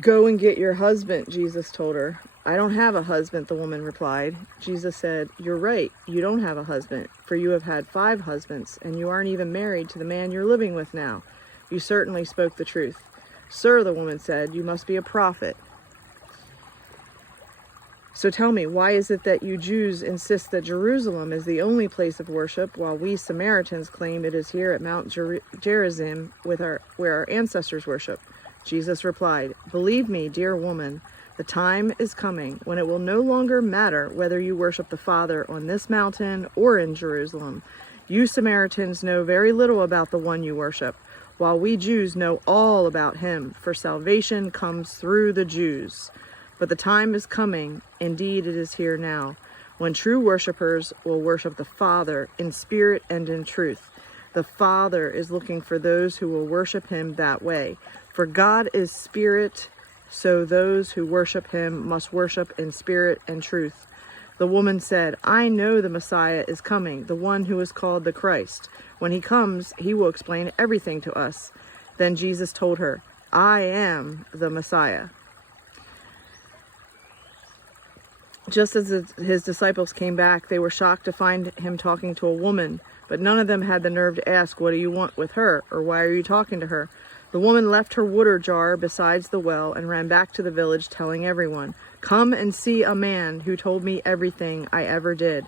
Go and get your husband, Jesus told her. I don't have a husband, the woman replied. Jesus said, you're right, you don't have a husband, for you have had 5 husbands, and you aren't even married to the man you're living with now. You certainly spoke the truth. Sir, the woman said, you must be a prophet. So tell me, why is it that you Jews insist that Jerusalem is the only place of worship, while we Samaritans claim it is here at Mount Gerizim where our ancestors worship? Jesus replied, believe me, dear woman, the time is coming when it will no longer matter whether you worship the Father on this mountain or in Jerusalem. You Samaritans know very little about the one you worship, while we Jews know all about him, for salvation comes through the Jews. But the time is coming, indeed it is here now, when true worshipers will worship the Father in spirit and in truth. The Father is looking for those who will worship him that way. For God is spirit, so those who worship him must worship in spirit and truth. The woman said, I know the Messiah is coming, the one who is called the Christ. When he comes, he will explain everything to us. Then Jesus told her, I am the Messiah. Just as his disciples came back, they were shocked to find him talking to a woman, but none of them had the nerve to ask, what do you want with her, or why are you talking to her? The woman left her water jar beside the well and ran back to the village, telling everyone, come and see a man who told me everything I ever did.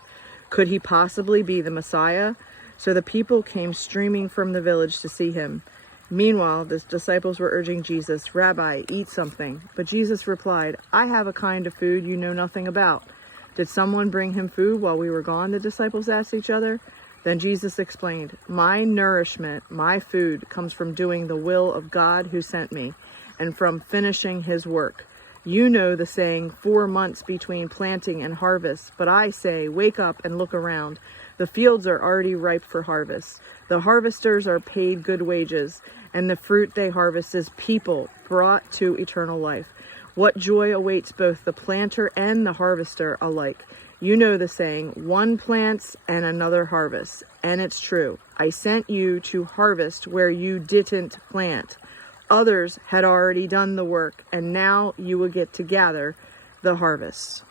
Could he possibly be the Messiah? So the people came streaming from the village to see him. Meanwhile, the disciples were urging Jesus, Rabbi, eat something. But Jesus replied, I have a kind of food you know nothing about. Did someone bring him food while we were gone? The disciples asked each other. Then Jesus explained, my nourishment, my food, comes from doing the will of God who sent me, and from finishing his work. You know the saying, 4 months between planting and harvest, but I say, wake up and look around. The fields are already ripe for harvest. The harvesters are paid good wages, and the fruit they harvest is people brought to eternal life. What joy awaits both the planter and the harvester alike. You know the saying, one plants and another harvests. And it's true. I sent you to harvest where you didn't plant. Others had already done the work, and now you will get to gather the harvest.